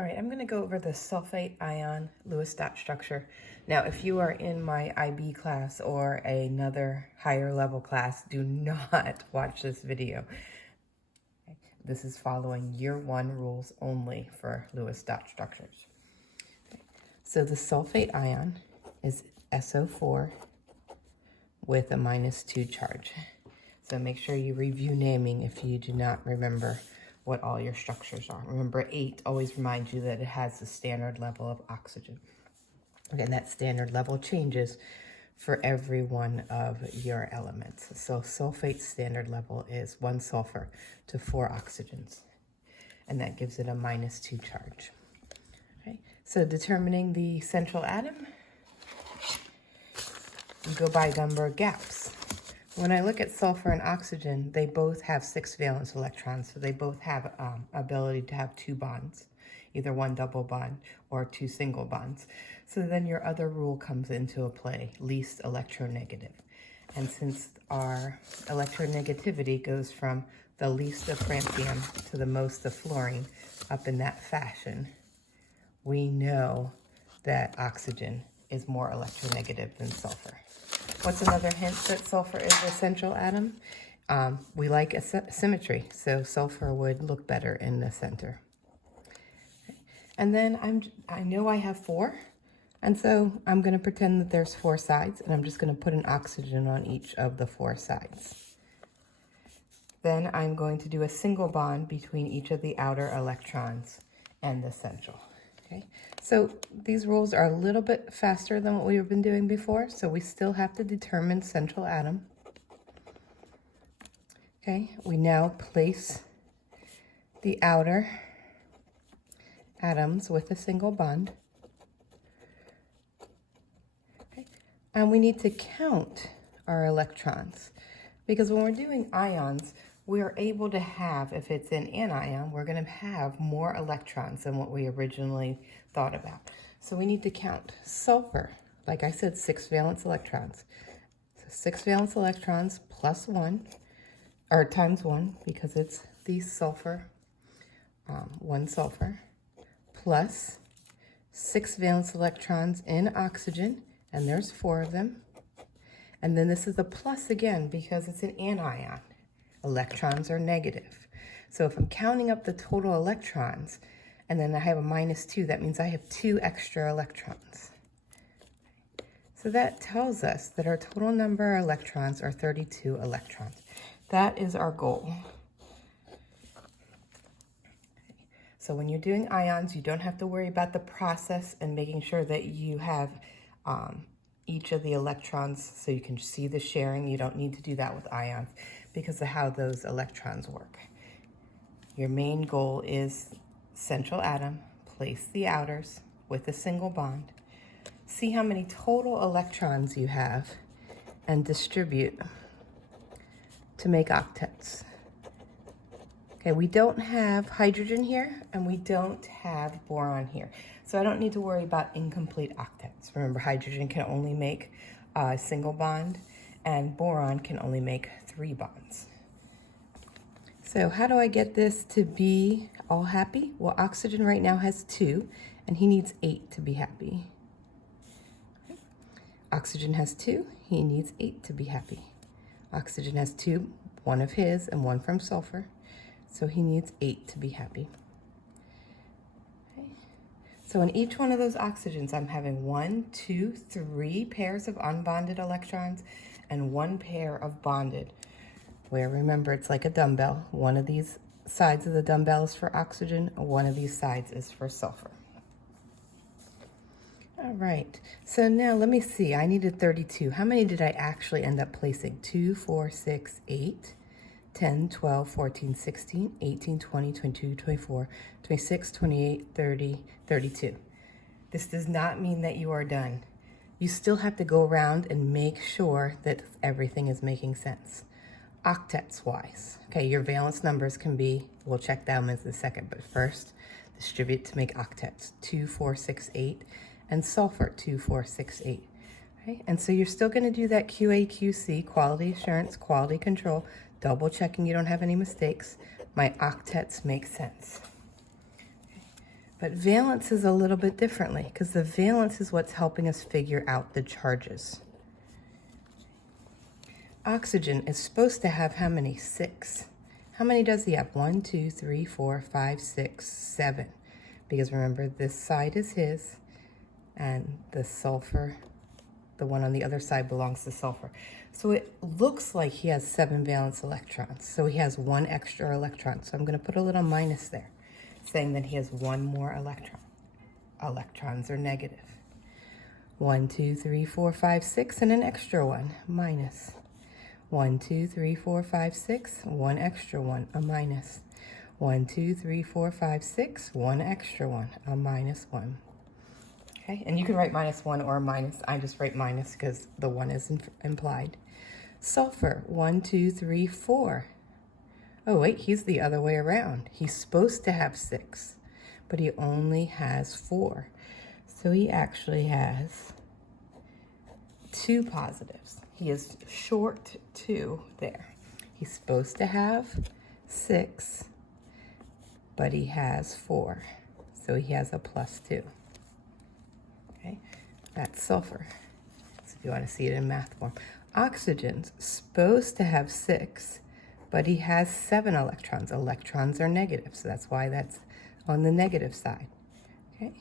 All right, I'm going to go over the sulfate ion Lewis dot structure. Now, if you are in my IB class or another higher level class, do not watch this video. This is following year 1 rules only for Lewis dot structures. So the sulfate ion is SO4 with a -2 charge. So make sure you review naming if you do not remember what all your structures are. Remember, 8 always reminds you that it has the standard level of oxygen. Again, that standard level changes for every one of your elements. So sulfate standard level is 1 sulfur to 4 oxygens, and that gives it a -2 charge. Okay, so determining the central atom, you go by number of gaps. When I look at sulfur and oxygen, they both have 6 valence electrons, so they both have ability to have 2 bonds, either 1 double bond or 2 single bonds. So then your other rule comes into play, least electronegative. And since our electronegativity goes from the least of francium to the most of fluorine up in that fashion, we know that oxygen is more electronegative than sulfur. What's another hint that sulfur is a central atom? We like a symmetry, so sulfur would look better in the center. And then I know I have 4, and so I'm going to pretend that there's 4 sides, and I'm just going to put an oxygen on each of the 4 sides. Then I'm going to do a single bond between each of the outer electrons and the central. Okay, so these rules are a little bit faster than what we've been doing before, so we still have to determine central atom. Okay, we now place the outer atoms with a single bond. Okay, and we need to count our electrons, because when we're doing ions, we are able to have, if it's an anion, we're going to have more electrons than what we originally thought about. So we need to count. Sulfur, like I said, 6 valence electrons. So 6 valence electrons plus 1, or times 1, because it's the sulfur, 1 sulfur, plus 6 valence electrons in oxygen, and there's 4 of them. And then this is a plus again, because it's an anion. Electrons are negative. So if I'm counting up the total electrons and then I have a -2, that means I have 2 extra electrons. So that tells us that our total number of electrons are 32 electrons. That is our goal. So when you're doing ions, you don't have to worry about the process and making sure that you have each of the electrons so you can see the sharing. You don't need to do that with ions because of how those electrons work. Your main goal is central atom, place the outers with a single bond, see how many total electrons you have, and distribute to make octets. Okay, we don't have hydrogen here, and we don't have boron here. So I don't need to worry about incomplete octets. Remember, hydrogen can only make a single bond, and boron can only make 3 bonds. So how do I get this to be all happy? Well, oxygen right now has 2, and he needs 8 to be happy. Oxygen has 2, he needs 8 to be happy. Oxygen has 2, 1 of his and 1 from sulfur, so he needs 8 to be happy. Okay. So in each one of those oxygens, I'm having 1, 2, 3 pairs of unbonded electrons and 1 pair of bonded, where remember it's like a dumbbell. One of these sides of the dumbbell is for oxygen, and one of these sides is for sulfur. All right, so now let me see, I needed 32. How many did I actually end up placing? 2, 4, 6, 8, 10, 12, 14, 16, 18, 20, 22, 24, 26, 28, 30, 32. This does not mean that you are done. You still have to go around and make sure that everything is making sense. Octets wise, okay, your valence numbers can be, we'll check them in a second, but first, distribute to make octets, 2, 4, 6, 8, and sulfur, 2, 4, 6, 8. Okay, and so you're still gonna do that QA/QC, quality assurance, quality control, double checking you don't have any mistakes. My octets make sense. Okay. But valence is a little bit differently because the valence is what's helping us figure out the charges. Oxygen is supposed to have how many? 6. How many does he have? 1, 2, 3, 4, 5, 6, 7. Because remember, this side is his, and the sulfur, the one on the other side, belongs to sulfur. So it looks like he has 7 valence electrons. So he has 1 extra electron. So I'm going to put a little minus there, saying that he has 1 more electron. Electrons are negative. 1, 2, 3, 4, 5, 6, and an extra 1, minus. 1, 2, 3, 4, 5, 6, 1 extra 1, a minus. 1, 2, 3, 4, 5, 6, 1 extra 1, a minus 1. Okay, and you can write -1 or minus. I just write minus because the 1 is implied. Sulfur, 1, 2, 3, 4. Oh wait, he's the other way around. He's supposed to have 6, but he only has 4. So he actually has 2 positives. He is short 2 there. He's supposed to have 6, but he has 4. So he has a +2. Okay, that's sulfur. So if you want to see it in math form. Oxygen's supposed to have 6, but he has 7 electrons. Electrons are negative, so that's why that's on the negative side. Okay,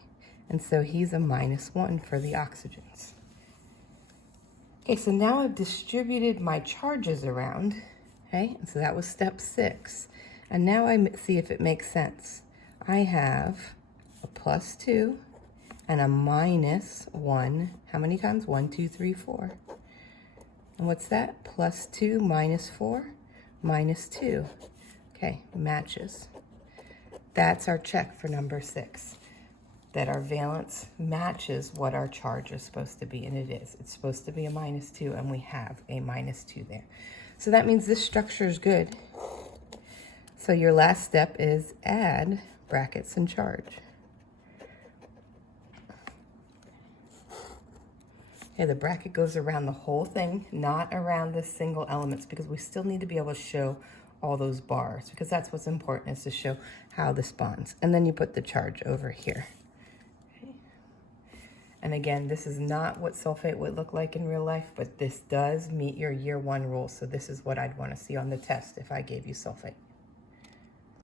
and so he's a -1 for the oxygens. Okay, so now I've distributed my charges around. Okay, and so that was step 6. And now I see if it makes sense. I have a +2 and a -1. How many times? 1, 2, 3, 4. And what's that? +2 minus 4 minus 2. Okay, matches. That's our check for number 6. That our valence matches what our charge is supposed to be, and it is. It's supposed to be a -2, and we have a -2 there. So that means this structure is good. So your last step is add brackets and charge. Okay, the bracket goes around the whole thing, not around the single elements, because we still need to be able to show all those bars, because that's what's important, is to show how this bonds. And then you put the charge over here. Okay. And again, this is not what sulfate would look like in real life, but this does meet your year 1 rules. So this is what I'd want to see on the test if I gave you sulfate.